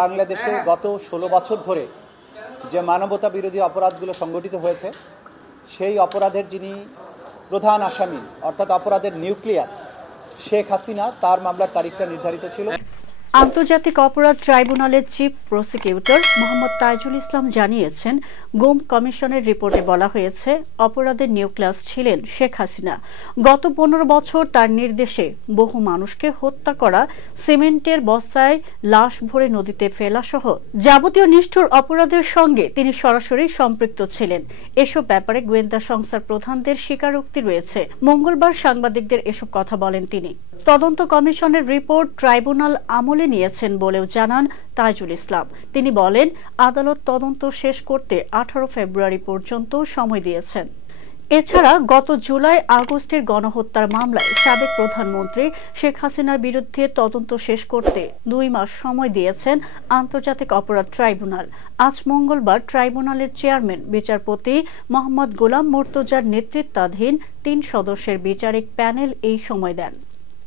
বাংলাদেশে গত 16 বছর ধরে যে মানবতা বিরোধী অপরাধগুলো সংগঠিত হয়েছে সেই অপরাধের যিনি প্রধান আসামি অর্থাৎ অপরাধের নিউক্লিয়াস শেখ হাসিনা তার মামলার তারিখটা নির্ধারিত ছিল। আন্তর্জাতিক অপরাধ ট্রাইব্যুনালের চিফ প্রসিকিউটর মোহাম্মদ তাইজুল ইসলাম জানিয়েছেন, গুম কমিশনের রিপোর্টে বলা হয়েছে অপরাধের নিউক্লিয়াস ছিলেন শেখ হাসিনা। গত 15 বছর তার নির্দেশে বহু মানুষকে হত্যা করা, সিমেন্টের বস্তায় লাশ ভরে নদীতে ফেলা সহ যাবতীয় নিষ্ঠুর অপরাধের সঙ্গে তিনি সরাসরি সম্পৃক্ত ছিলেন। এসব ব্যাপারে গোয়েন্দা সংস্থার প্রধানদের স্বীকারোক্তি রয়েছে। মঙ্গলবার সাংবাদিকদের এসব কথা বলেন তিনি। তদন্ত কমিশনের রিপোর্ট ট্রাইব্যুনাল আমলে নিয়েছেন বলেও জানান তাইজুল ইসলাম। তিনি বলেন, আদালত তদন্ত শেষ করতে 18 ফেব্রুয়ারি পর্যন্ত সময় দিয়েছেন। এছাড়া গত জুলাই আগস্টের গণহত্যার মামলায় সাবেক প্রধানমন্ত্রী শেখ হাসিনার বিরুদ্ধে তদন্ত শেষ করতে 2 মাস সময় দিয়েছেন আন্তর্জাতিক অপরাধ ট্রাইব্যুনাল। আজ মঙ্গলবার ট্রাইব্যুনালের চেয়ারম্যান বিচারপতি মোহাম্মদ গোলাম মুর্তজার নেতৃত্বাধীন 3 সদস্যের বিচারিক প্যানেল এই সময় দেন।